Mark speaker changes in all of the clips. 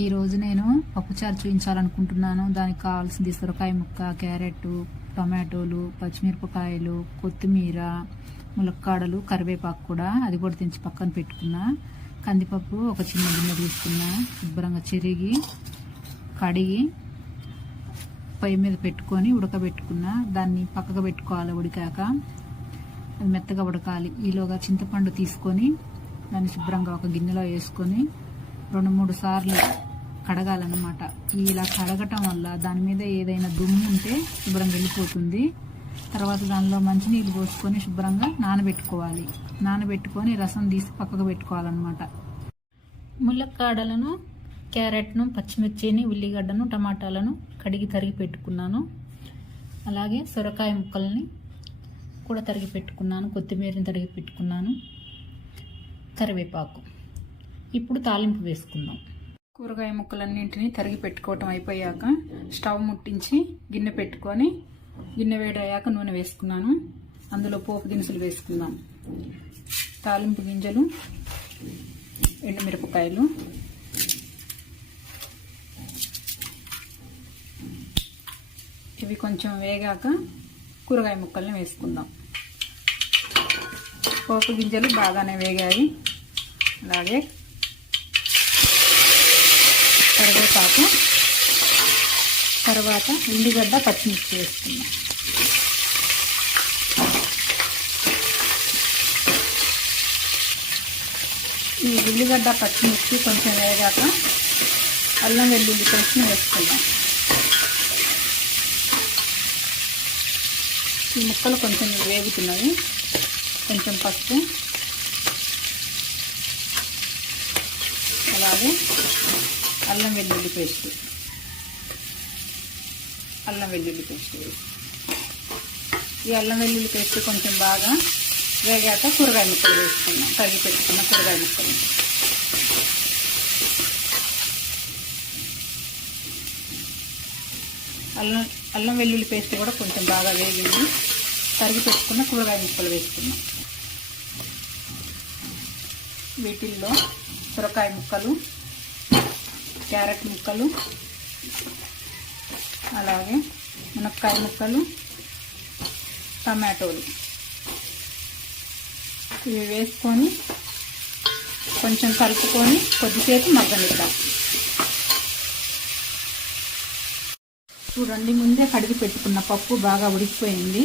Speaker 1: ఈరోజు నేను పప్పుచారు చూపించాలనుకుంటున్నాను దానికి కావాల్సింది సొరకాయ ముక్క క్యారెట్ టొమాటోలు పచ్చిమిరపకాయలు కొత్తిమీర ములక్కాడలు కరివేపాకు కూడా అది కూడా తెంచి పక్కన పెట్టుకున్నా. కందిపప్పు ఒక చిన్న గిన్నె తీసుకున్నా. శుభ్రంగా చెరిగి కడిగి పొయ్యి మీద పెట్టుకొని ఉడకబెట్టుకున్నా. దాన్ని పక్కకు పెట్టుకోవాలి ఉడికాక. అది మెత్తగా ఉడకాలి. ఈలోగా చింతపండు తీసుకొని దాన్ని శుభ్రంగా ఒక గిన్నెలో వేసుకొని రెండు మూడు సార్లు కడగాలన్నమాట. ఇలా కడగటం వల్ల దాని మీద ఏదైనా దుమ్ము ఉంటే శుభ్రంగా వెళ్ళిపోతుంది. తర్వాత దానిలో మంచినీళ్ళు పోసుకొని శుభ్రంగా నానబెట్టుకోవాలి. నానబెట్టుకొని రసం తీసి పక్కకు పెట్టుకోవాలన్నమాట. ములక్కాడలను క్యారెట్ను పచ్చిమిర్చిని ఉల్లిగడ్డను టమాటాలను కడిగి తరిగి పెట్టుకున్నాను. అలాగే సొరకాయ ముక్కల్ని కూడా తరిగి పెట్టుకున్నాను. కొత్తిమీరని తరిగి పెట్టుకున్నాను. కరివేపాకు. ఇప్పుడు తాలింపు వేసుకుందాం. కూరగాయ ముక్కలన్నింటినీ తరిగి పెట్టుకోవటం అయిపోయాక స్టవ్ ముట్టించి గిన్నె పెట్టుకొని గిన్నె వేడయ్యాక నూనె వేసుకున్నాను. అందులో పోపు దినుసులు వేసుకుందాం. తాలింపు గింజలు ఎండుమిరపకాయలు ఇవి కొంచెం వేగాక కూరగాయ ముక్కల్ని వేసుకుందాం. పోపు గింజలు బాగానే వేగాయి. అలాగే కరివేపాకు తర్వాత ఉల్లిగడ్డ పచ్చిమిర్చి వేసుకుందాం. ఈ ఉల్లిగడ్డ పచ్చిమిర్చి కొంచెం వేగాక అల్లం వెల్లుల్లి పేస్ట్ని వేసుకుందాం. ఈ ముక్కలు కొంచెం వేగుతున్నాయి కొంచెం పసుపు. అలాగే అల్లం వెల్లుల్లి పేస్ట్. అల్లం వెల్లుల్లి పేస్ట్. ఈ అల్లం వెల్లుల్లి పేస్ట్ కొంచెం బాగా వేగాక కూరగాయ ముక్కలు వేసుకున్నాం తరిగి పెట్టుకున్న కూరగాయ ముక్కలు. అల్లం అల్లం వెల్లుల్లి పేస్ట్ కూడా కొంచెం బాగా వేగింది. తరిగి పెట్టుకున్న కూరగాయ ముక్కలు వేసుకున్నాం వీటిల్లో సొరకాయ ముక్కలు క్యారెట్ ముక్కలు అలాగే మునక్కాయ ముక్కలు టమాటోలు. ఇవి వేసుకొని కొంచెం కలుపుకొని కొద్దిసేపు మగ్గనిద్దాం. చూడండి ముందే కడిగి పెట్టుకున్న పప్పు బాగా ఉడికిపోయింది.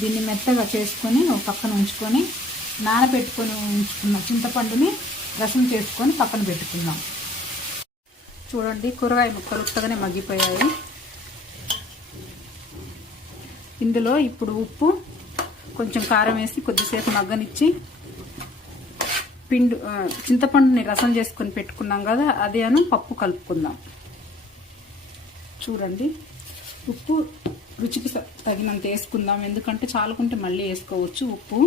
Speaker 1: దీన్ని మెత్తగా చేసుకొని ఒక పక్కన ఉంచుకొని నానబెట్టుకొని ఉంచుకున్న చింతపండుని రసం చేసుకొని పక్కన పెట్టుకుందాం. చూడండి కూరగాయ ముక్కలు ఉత్తగానే మగ్గిపోయాయి. ఇందులో ఇప్పుడు ఉప్పు కొంచెం కారం వేసి కొద్దిసేపు మగ్గనిచ్చి పిండు చింతపండుని రసం చేసుకొని పెట్టుకున్నాం కదా అదే అను పప్పు కలుపుకుందాం. చూడండి ఉప్పు రుచికి తగినంత వేసుకుందాం. ఎందుకంటే చాలుకుంటే మళ్ళీ వేసుకోవచ్చు ఉప్పు.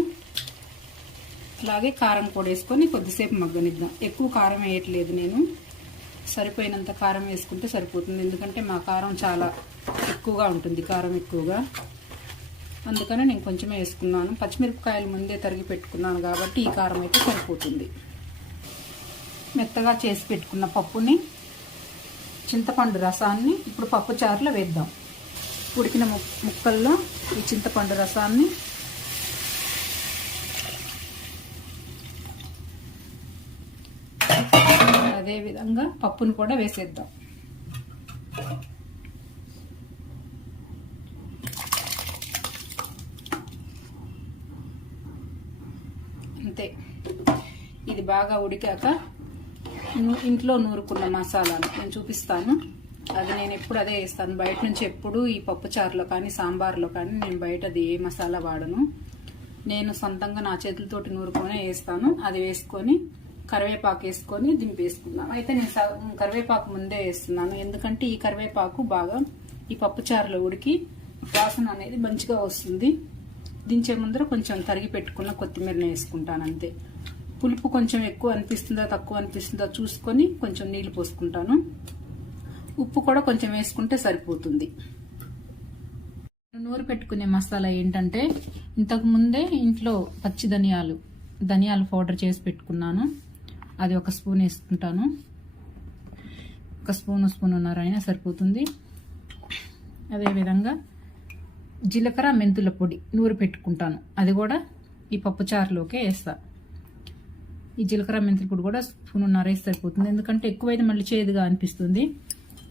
Speaker 1: అలాగే కారం కూడా వేసుకొని కొద్దిసేపు మగ్గనిద్దాం. ఎక్కువ కారం వేయట్లేదు నేను. సరిపోయినంత కారం వేసుకుంటే సరిపోతుంది. ఎందుకంటే మా కారం చాలా ఎక్కువగా ఉంటుంది కారం ఎక్కువగా. అందుకని నేను కొంచెమే వేసుకున్నాను. పచ్చిమిరపకాయలు ముందే తరిగి పెట్టుకున్నాను కాబట్టి ఈ కారం అయితే సరిపోతుంది. మెత్తగా చేసి పెట్టుకున్న పప్పుని చింతపండు రసాన్ని ఇప్పుడు పప్పు చారులో వేద్దాం. ఉడికిన ము- ముక్కల్లో ఈ చింతపండు రసాన్ని అదేవిధంగా పప్పును కూడా వేసేద్దాం. అంతే. ఇది బాగా ఉడికాక ఇంట్లో నూరుకున్న మసాలాను నేను చూపిస్తాను. అది నేను ఎప్పుడు అదే వేస్తాను. బయట నుంచి ఎప్పుడు ఈ పప్పుచారులో కానీ సాంబార్లో కానీ నేను బయటది ఏ మసాలా వాడను. నేను సొంతంగా నా చేతులతోటి నూరుకొని వేస్తాను. అది వేసుకొని కరివేపాకు వేసుకొని దింపేసుకుందాం. అయితే నేను స- కరివేపాకు ముందే వేస్తున్నాను. ఎందుకంటే ఈ కరివేపాకు బాగా ఈ పప్పుచారులో ఉడికి వాసన అనేది మంచిగా వస్తుంది. దించే ముందర కొంచెం తరిగి పెట్టుకున్న కొత్తిమీరని వేసుకుంటాను అంతే. పులుపు కొంచెం ఎక్కువ అనిపిస్తుందా తక్కువ అనిపిస్తుందా చూసుకొని కొంచెం నీళ్ళు పోసుకుంటాను. ఉప్పు కూడా కొంచెం వేసుకుంటే సరిపోతుంది. నూరు పెట్టుకునే మసాలా ఏంటంటే ఇంతకు ముందే ఇంట్లో పచ్చి ధనియాలు ధనియాలు పౌడర్ చేసి పెట్టుకున్నాను. అది ఒక స్పూన్ వేసుకుంటాను. ఒక్క స్పూను ఉన్నారు అయినా సరిపోతుంది. అదేవిధంగా జీలకర్ర మెంతుల పొడి నూరు పెట్టుకుంటాను. అది కూడా ఈ పప్పుచారులోకే వేస్తా. ఈ జీలకర్ర మెంతుల పొడి కూడా స్పూనున్నర వేస్తే సరిపోతుంది. ఎందుకంటే ఎక్కువైతే మళ్ళీ చేదుగా అనిపిస్తుంది.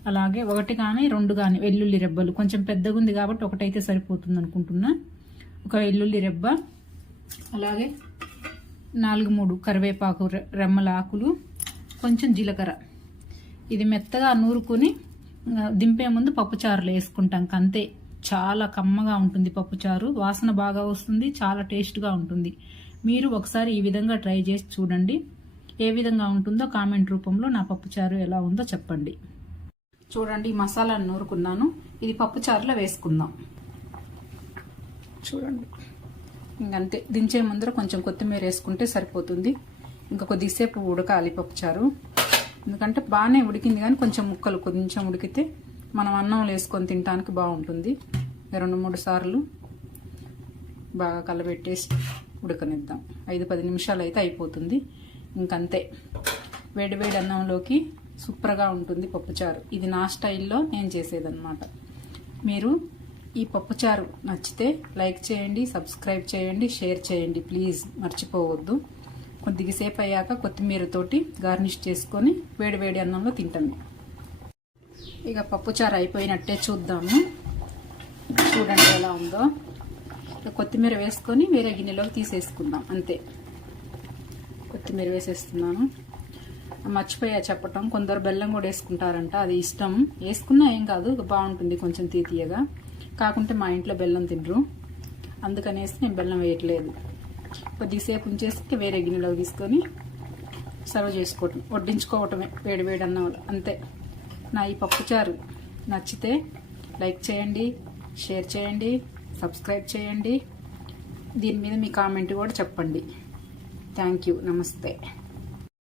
Speaker 1: అలాగే ఒకటి కానీ రెండు కానీ వెల్లుల్లి రెబ్బలు. కొంచెం పెద్దగా ఉంది కాబట్టి ఒకటైతే సరిపోతుంది అనుకుంటున్నా. ఒక వెల్లుల్లి రెబ్బ అలాగే నాలుగు మూడు కరివేపాకు రెమ్మల ఆకులు కొంచెం జీలకర్ర. ఇది మెత్తగా నూరుకొని దింపే ముందు పప్పుచారులు వేసుకుంటాం. అంతే చాలా కమ్మగా ఉంటుంది పప్పుచారు వాసన బాగా వస్తుంది చాలా టేస్ట్గా ఉంటుంది. మీరు ఒకసారి ఈ విధంగా ట్రై చేసి చూడండి. ఏ విధంగా ఉంటుందో కామెంట్ రూపంలో నా పప్పుచారు ఎలా ఉందో చెప్పండి. చూడండి మసాలాను నూరుకున్నాను. ఇది పప్పుచారులో వేసుకుందాం. చూడండి. ఇంకంతే. దించే ముందర కొంచెం కొత్తిమీర వేసుకుంటే సరిపోతుంది. ఇంకా కొద్దిసేపు ఉడకాలి పప్పుచారు. ఎందుకంటే బాగానే ఉడికింది కానీ కొంచెం ముక్కలు కొంచెం ఉడికితే మనం అన్నంలో వేసుకొని తినడానికి బాగుంటుంది. రెండు మూడు సార్లు బాగా కలబెట్టేసి ఉడకనిద్దాం. ఐదు పది నిమిషాలు అయితే అయిపోతుంది. ఇంకంతే. వేడివేడి అన్నంలోకి సూపర్గా ఉంటుంది పప్పుచారు. ఇది నా స్టైల్లో నేను చేసేదన్నమాట. మీరు ఈ పప్పుచారు నచ్చితే లైక్ చేయండి సబ్స్క్రైబ్ చేయండి షేర్ చేయండి. ప్లీజ్ మర్చిపోవద్దు. కొద్దిగా సేపు అయ్యాక కొత్తిమీరతోటి గార్నిష్ చేసుకొని వేడివేడి అన్నంలో తింటాము ఇక పప్పుచారు అయిపోయినట్టే చూద్దాము. చూడండి ఎలా ఉందో. ఇక కొత్తిమీర వేసుకొని వేరే గిన్నెలోకి తీసేసుకుందాం అంతే. కొత్తిమీర వేసేస్తున్నాను. మర్చిపోయా చెప్పటం. కొందరు బెల్లం కూడా వేసుకుంటారంట అది ఇష్టం. వేసుకున్నా ఏం కాదు బాగుంటుంది కొంచెం తీతీయగా. కాకుంటే మా ఇంట్లో బెల్లం తినరు. అందుకనేసి నేను బెల్లం వేయట్లేదు. కొద్దిసేపు ఉంచేసి వేరే గిన్నెలో తీసుకొని సర్వ్ చేసుకోవటం వడ్డించుకోవటమే వేడి వేడి వాళ్ళు అంతే. నా ఈ పప్పుచారు నచ్చితే లైక్ చేయండి షేర్ చేయండి సబ్స్క్రైబ్ చేయండి. దీని మీద మీ కామెంట్ కూడా చెప్పండి. Thank you. నమస్తే.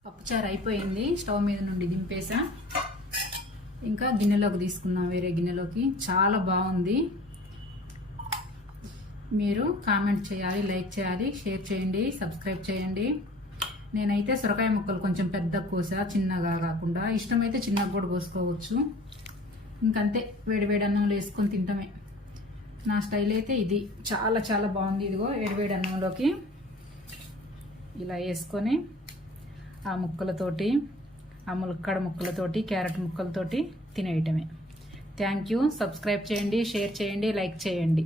Speaker 1: పప్పుచారు అయిపోయింది. స్టవ్ మీద నుండి దింపేసా. ఇంకా గిన్నెలోకి తీసుకున్నాం వేరే గిన్నెలోకి. చాలా బాగుంది. మీరు కామెంట్ చేయాలి లైక్ చేయాలి షేర్ చేయండి సబ్స్క్రైబ్ చేయండి. నేనైతే సొరకాయ ముక్కలు కొంచెం పెద్ద కోసా చిన్నగా కాకుండా. ఇష్టమైతే చిన్నగా కూడా కోసుకోవచ్చు. ఇంకంతే వేడి వేడి అన్నంలో వేసుకొని తింటమే. నా స్టైల్ అయితే ఇది. చాలా చాలా బాగుంది. ఇదిగో వేడి వేడి అన్నంలోకి ఇలా వేసుకొని ఆ ముక్కలతోటి ఆ ములక్కడ ముక్కలతోటి క్యారెట్ ముక్కలతోటి తినేయటమే. థ్యాంక్ యూ సబ్స్క్రైబ్ చేయండి షేర్ చేయండి లైక్ చేయండి.